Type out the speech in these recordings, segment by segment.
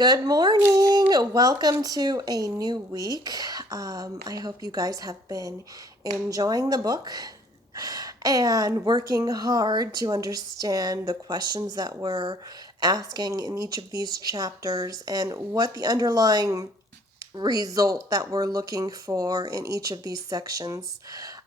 Good morning. Welcome to a new week. I hope you guys have been enjoying the book and working hard to understand the questions that we're asking in each of these chapters and what the underlying result that we're looking for in each of these sections.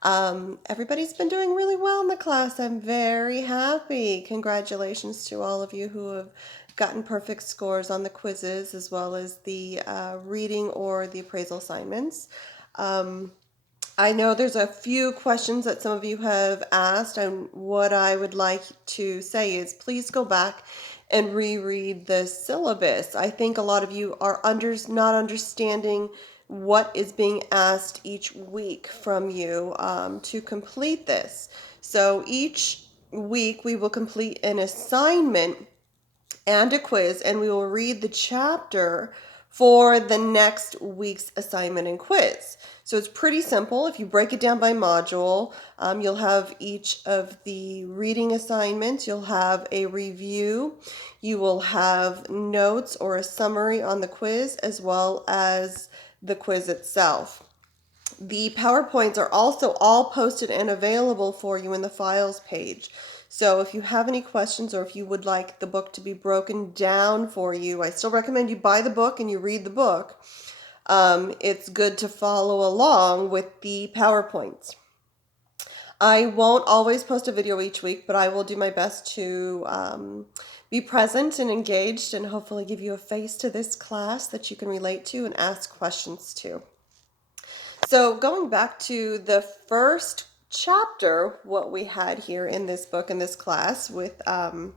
Everybody's been doing really well in the class. I'm very happy. Congratulations to all of you who have gotten perfect scores on the quizzes as well as the reading or the appraisal assignments. I know there's a few questions that some of you have asked, and what I would like to say is please go back and reread the syllabus. I think a lot of you are not understanding what is being asked each week from you to complete this. So each week we will complete an assignment and a quiz, and we will read the chapter for the next week's assignment and quiz. So it's pretty simple. If you break it down by module, you'll have each of the reading assignments, you'll have a review, you will have notes or a summary on the quiz, as well as the quiz itself. The PowerPoints are also all posted and available for you in the files page. So if you have any questions or if you would like the book to be broken down for you, I still recommend you buy the book and you read the book. It's good to follow along with the PowerPoints. I won't always post a video each week, but I will do my best to be present and engaged and hopefully give you a face to this class that you can relate to and ask questions to. So going back to the first chapter, what we had here in this book, in this class with our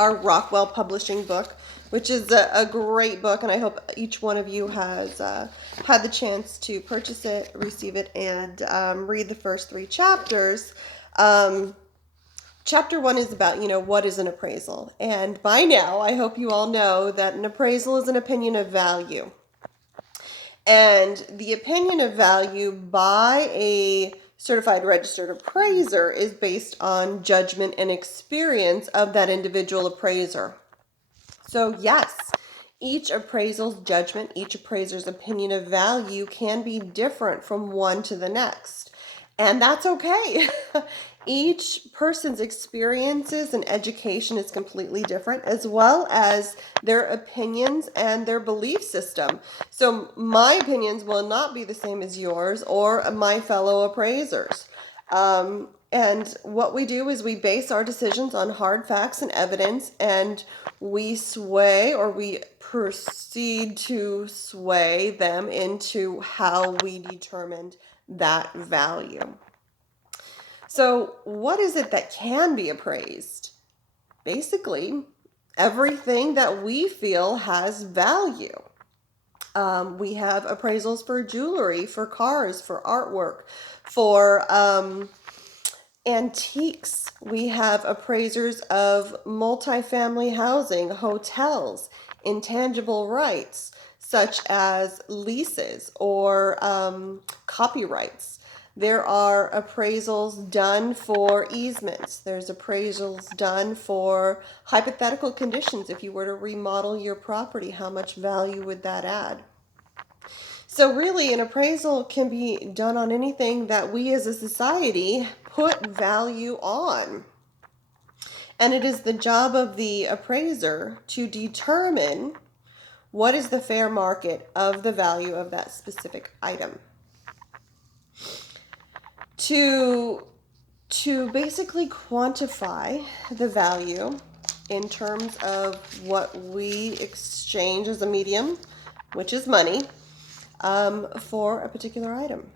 Rockwell Publishing book, which is a great book, and I hope each one of you has had the chance to purchase it, receive it, and read the first three chapters. Chapter 1 is about, what is an appraisal? And by now, I hope you all know that an appraisal is an opinion of value. And the opinion of value by a certified registered appraiser is based on judgment and experience of that individual appraiser. So yes, each appraisal's judgment, each appraiser's opinion of value can be different from one to the next. And that's okay. Each person's experiences and education is completely different, as well as their opinions and their belief system. So my opinions will not be the same as yours or my fellow appraisers. And what we do is we base our decisions on hard facts and evidence, and we sway or we proceed to sway them into how we determined that value. So what is it that can be appraised? Basically, everything that we feel has value. We have appraisals for jewelry, for cars, for artwork, for antiques. We have appraisers of multifamily housing, hotels, intangible rights, such as leases or copyrights. There are appraisals done for easements. There's appraisals done for hypothetical conditions. If you were to remodel your property, how much value would that add? So really, an appraisal can be done on anything that we as a society put value on. And it is the job of the appraiser to determine what is the fair market of the value of that specific item. To basically quantify the value in terms of what we exchange as a medium, which is money, for a particular item.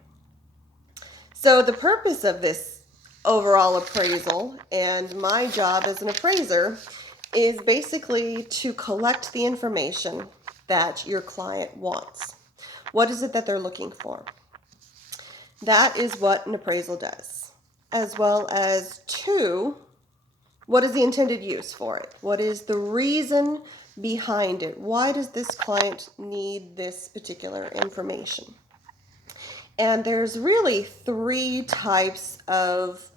So the purpose of this overall appraisal and my job as an appraiser is basically to collect the information that your client wants. What is it that they're looking for? That is what an appraisal does, as well as two, what is the intended use for it? What is the reason behind it? Why does this client need this particular information? And there's really three types of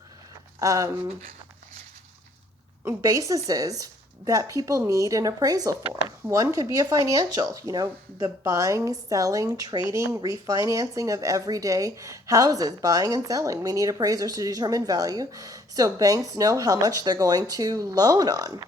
bases that people need an appraisal for. One could be a financial, the buying, selling, trading, refinancing of everyday houses, buying and selling. We need appraisers to determine value so banks know how much they're going to loan on.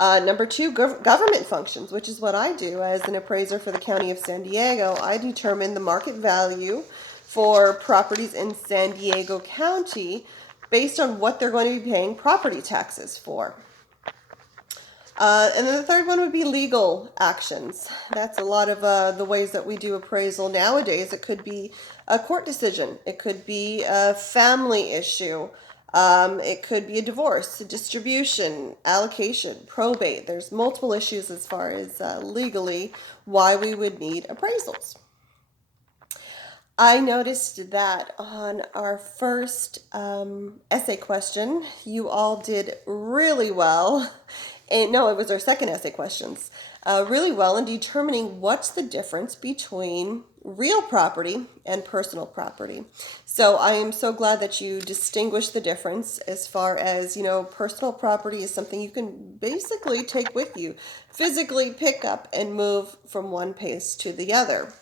Number two, government functions, which is what I do as an appraiser for the County of San Diego. I determine the market value for properties in San Diego County based on what they're going to be paying property taxes for. And then the third one would be legal actions. That's a lot of the ways that we do appraisal nowadays. It could be a court decision. It could be a family issue. It could be a divorce, a distribution, allocation, probate. There's multiple issues as far as legally why we would need appraisals. I noticed that on our first essay question, you all did really well. No, it was our second essay questions. Really well in determining what's the difference between real property and personal property. So I am so glad that you distinguish the difference as far as, personal property is something you can basically take with you, physically pick up and move from one place to the other.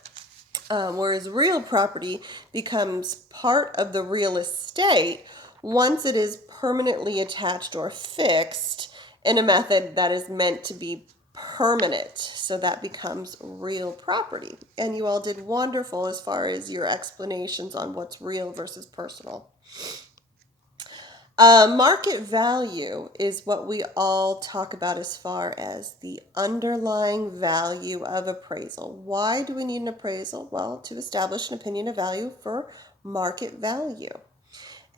Whereas real property becomes part of the real estate once it is permanently attached or fixed in a method that is meant to be permanent. So that becomes real property. And you all did wonderful as far as your explanations on what's real versus personal. Market value is what we all talk about as far as the underlying value of appraisal. Why do we need an appraisal? Well, to establish an opinion of value for market value.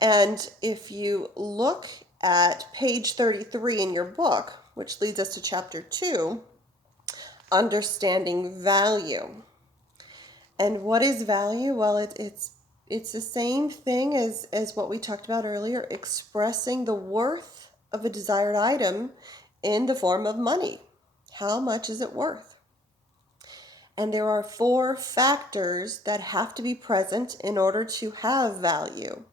And if you look at page 33 in your book, which leads us to chapter 2, understanding value. And what is value? Well, it's the same thing as what we talked about earlier, expressing the worth of a desired item in the form of money. How much is it worth? And there are 4 factors that have to be present in order to have value.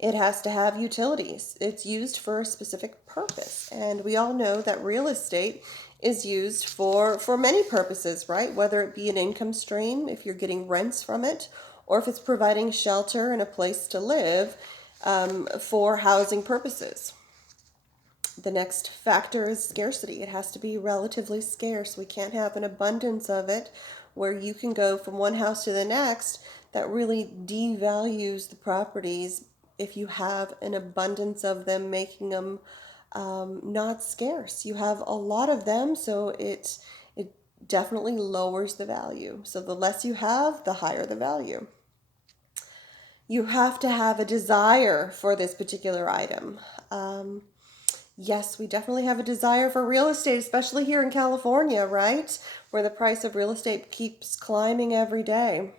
It has to have utilities. It's used for a specific purpose. And we all know that real estate is used for many purposes, right? Whether it be an income stream, if you're getting rents from it, or if it's providing shelter and a place to live for housing purposes. The next factor is scarcity. It has to be relatively scarce. We can't have an abundance of it where you can go from one house to the next. That really devalues the properties if you have an abundance of them, making them not scarce. You have a lot of them, so it definitely lowers the value. So the less you have, the higher the value. You have to have a desire for this particular item. Yes, we definitely have a desire for real estate, especially here in California, right? Where the price of real estate keeps climbing every day.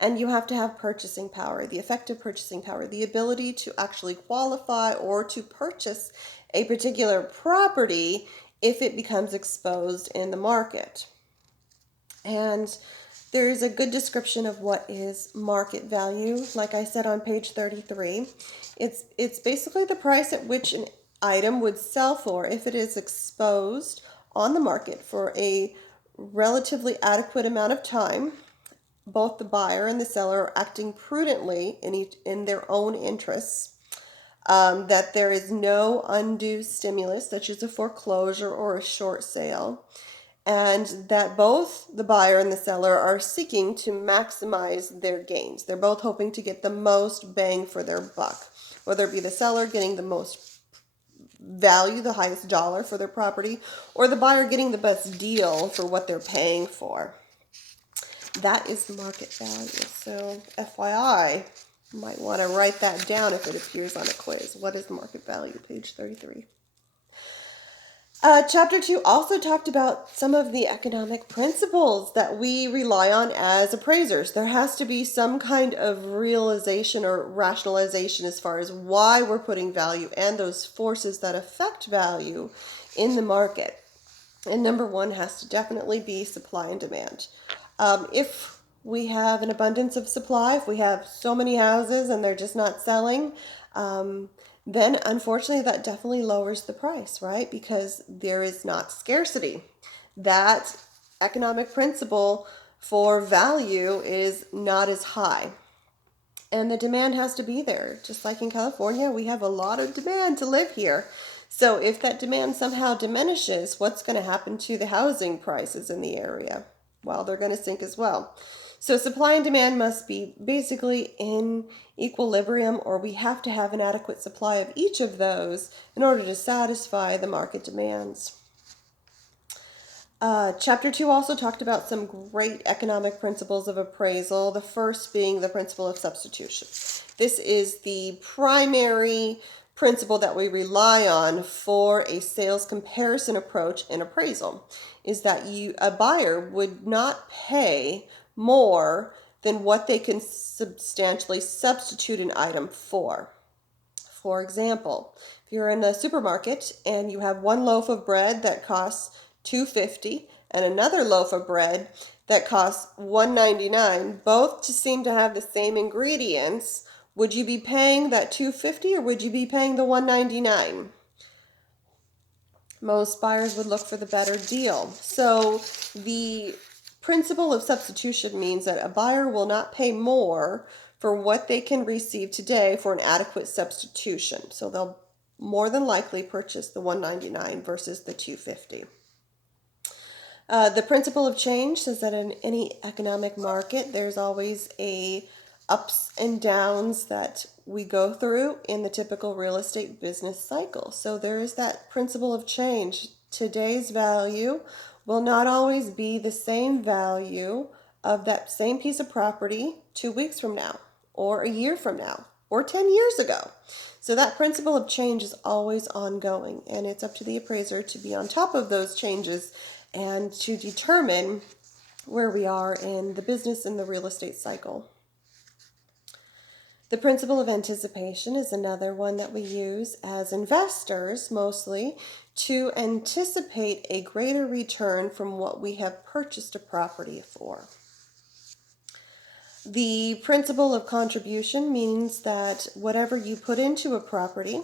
And you have to have purchasing power, the effective purchasing power, the ability to actually qualify or to purchase a particular property if it becomes exposed in the market. And there is a good description of what is market value. Like I said on page 33, it's basically the price at which an item would sell for if it is exposed on the market for a relatively adequate amount of time. Both the buyer and the seller are acting prudently in their own interests, that there is no undue stimulus, such as a foreclosure or a short sale, and that both the buyer and the seller are seeking to maximize their gains. They're both hoping to get the most bang for their buck, whether it be the seller getting the most value, the highest dollar for their property, or the buyer getting the best deal for what they're paying for. That is market value. So FYI, you might want to write that down if it appears on a quiz. What is market value? Page 33. Chapter 2 also talked about some of the economic principles that we rely on as appraisers. There has to be some kind of realization or rationalization as far as why we're putting value and those forces that affect value in the market. And number 1 has to definitely be supply and demand. If we have an abundance of supply, if we have so many houses and they're just not selling, then unfortunately that definitely lowers the price, right? Because there is not scarcity. That economic principle for value is not as high. And the demand has to be there. Just like in California, we have a lot of demand to live here. So if that demand somehow diminishes, what's going to happen to the housing prices in the area? Well, they're going to sink as well. So supply and demand must be basically in equilibrium, or we have to have an adequate supply of each of those in order to satisfy the market demands. Chapter 2 also talked about some great economic principles of appraisal, the first being the principle of substitution. This is the primary principle that we rely on for a sales comparison approach in appraisal, is that a buyer would not pay more than what they can substantially substitute an item for. For example, if you're in a supermarket and you have one loaf of bread that costs $2.50 and another loaf of bread that costs $1.99, both seem to have the same ingredients, would you be paying that $2.50 or would you be paying the $1.99? Most buyers would look for the better deal. So the principle of substitution means that a buyer will not pay more for what they can receive today for an adequate substitution. So they'll more than likely purchase the $1.99 versus the $2.50. The principle of change says that in any economic market, there's always a ups and downs that we go through in the typical real estate business cycle. So there is that principle of change. Today's value will not always be the same value of that same piece of property 2 weeks from now, or a year from now, or 10 years ago. So that principle of change is always ongoing, and it's up to the appraiser to be on top of those changes and to determine where we are in the business and the real estate cycle. The principle of anticipation is another one that we use as investors mostly to anticipate a greater return from what we have purchased a property for. The principle of contribution means that whatever you put into a property,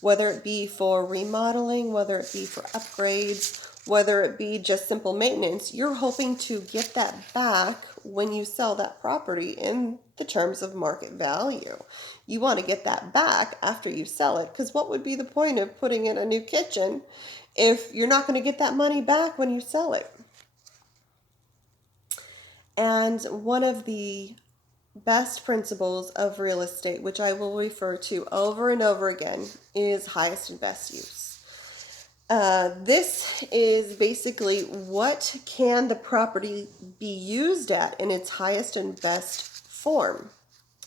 whether it be for remodeling, whether it be for upgrades, whether it be just simple maintenance, you're hoping to get that back when you sell that property in the terms of market value. You want to get that back after you sell it, because what would be the point of putting in a new kitchen if you're not going to get that money back when you sell it? And one of the best principles of real estate, which I will refer to over and over again, is highest and best use. This is basically what can the property be used at in its highest and best form,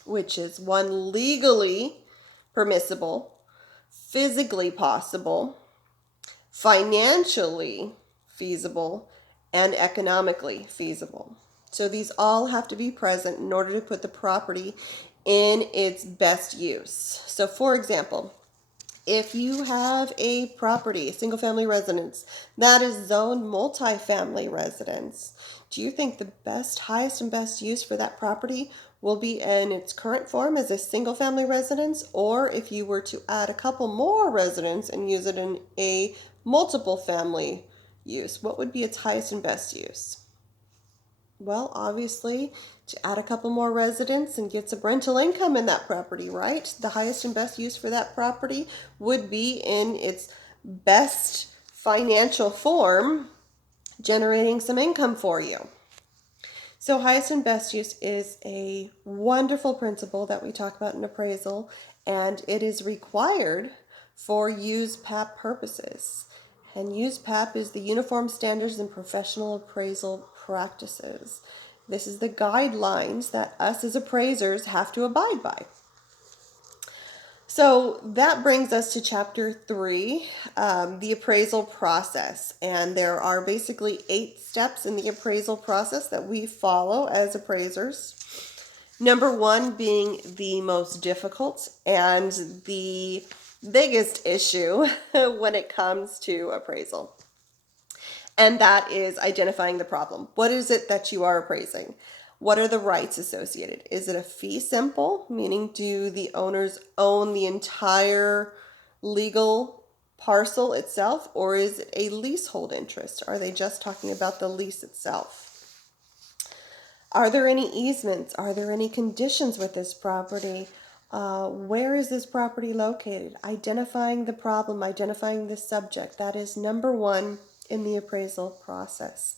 which is one, legally permissible, physically possible, financially feasible, and economically feasible. So these all have to be present in order to put the property in its best use. So for example, if you have a property, a single-family residence, that is zoned multifamily residence, do you think the highest and best use for that property will be in its current form as a single-family residence, or if you were to add a couple more residents and use it in a multiple family use, what would be its highest and best use? Well, obviously, to add a couple more residents and get some rental income in that property, right? The highest and best use for that property would be in its best financial form, generating some income for you. So highest and best use is a wonderful principle that we talk about in appraisal, and it is required for USPAP purposes. And USPAP is the Uniform Standards and Professional Appraisal Practices. This is the guidelines that us as appraisers have to abide by. So that brings us to chapter 3, the appraisal process. And there are basically 8 steps in the appraisal process that we follow as appraisers. Number 1 being the most difficult and the biggest issue when it comes to appraisal. And that is identifying the problem. What is it that you are appraising? What are the rights associated? Is it a fee simple, meaning do the owners own the entire legal parcel itself, or is it a leasehold interest? Are they just talking about the lease itself? Are there any easements? Are there any conditions with this property? Where is this property located? Identifying the problem, identifying the subject. That is number one in the appraisal process.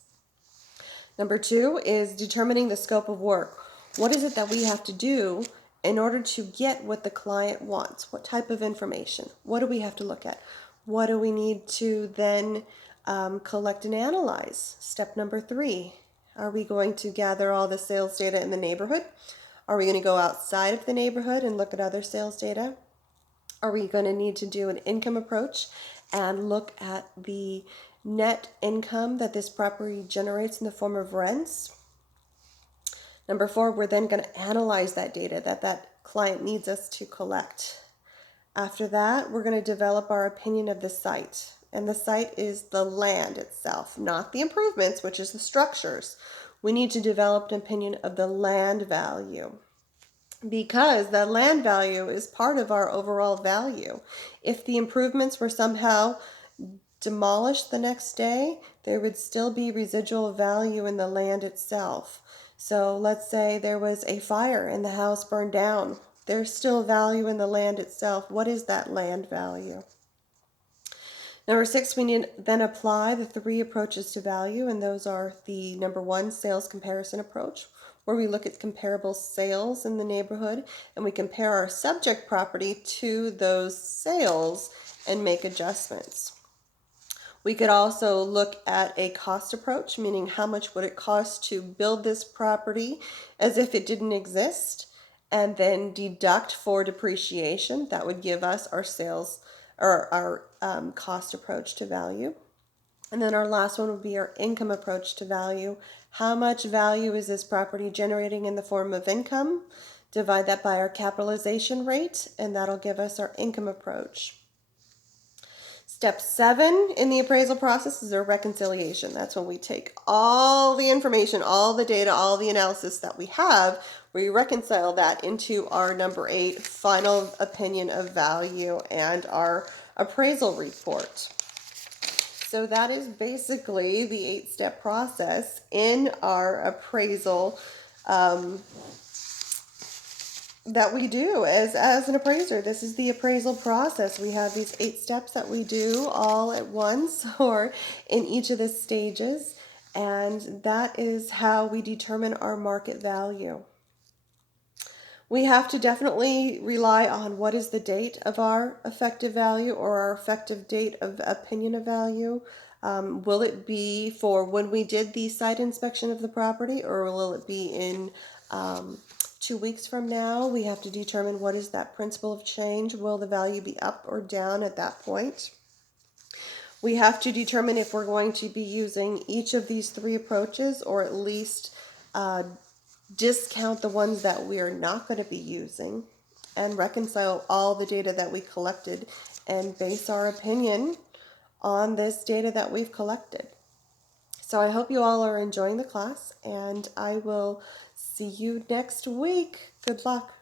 Number two is determining the scope of work. What is it that we have to do in order to get what the client wants? What type of information? What do we have to look at? What do we need to then collect and analyze? Step number three, are we going to gather all the sales data in the neighborhood? Are we going to go outside of the neighborhood and look at other sales data? Are we going to need to do an income approach and look at the net income that this property generates in the form of rents? Number four, we're then going to analyze that data that client needs us to collect. After that, we're going to develop our opinion of the site. And the site is the land itself, not the improvements, which is the structures. We need to develop an opinion of the land value, because the land value is part of our overall value. If the improvements were somehow demolished the next day, there would still be residual value in the land itself. So let's say there was a fire and the house burned down. There's still value in the land itself. What is that land value? Number six, we need then apply the three approaches to value, and those are the number one, sales comparison approach, where we look at comparable sales in the neighborhood and we compare our subject property to those sales and make adjustments. We could also look at a cost approach, meaning how much would it cost to build this property as if it didn't exist, and then deduct for depreciation. That would give us our sales or our cost approach to value. And then our last one would be our income approach to value. How much value is this property generating in the form of income? Divide that by our capitalization rate, and that'll give us our income approach. Step 7 in the appraisal process is our reconciliation. That's when we take all the information, all the data, all the analysis that we have, we reconcile that into our number 8 final opinion of value and our appraisal report. So that is basically the 8-step process in our appraisal that we do as an appraiser. This is the appraisal process. We have these 8 steps that we do all at once or in each of the stages, and that is how we determine our market value. We have to definitely rely on what is the date of our effective value or our effective date of opinion of value. Will it be for when we did the site inspection of the property, or will it be in 2 weeks from now? We have to determine what is that principle of change. Will the value be up or down at that point? We have to determine if we're going to be using each of these 3 approaches, or at least discount the ones that we are not going to be using, and reconcile all the data that we collected and base our opinion on this data that we've collected. So I hope you all are enjoying the class, and I will see you next week. Good luck.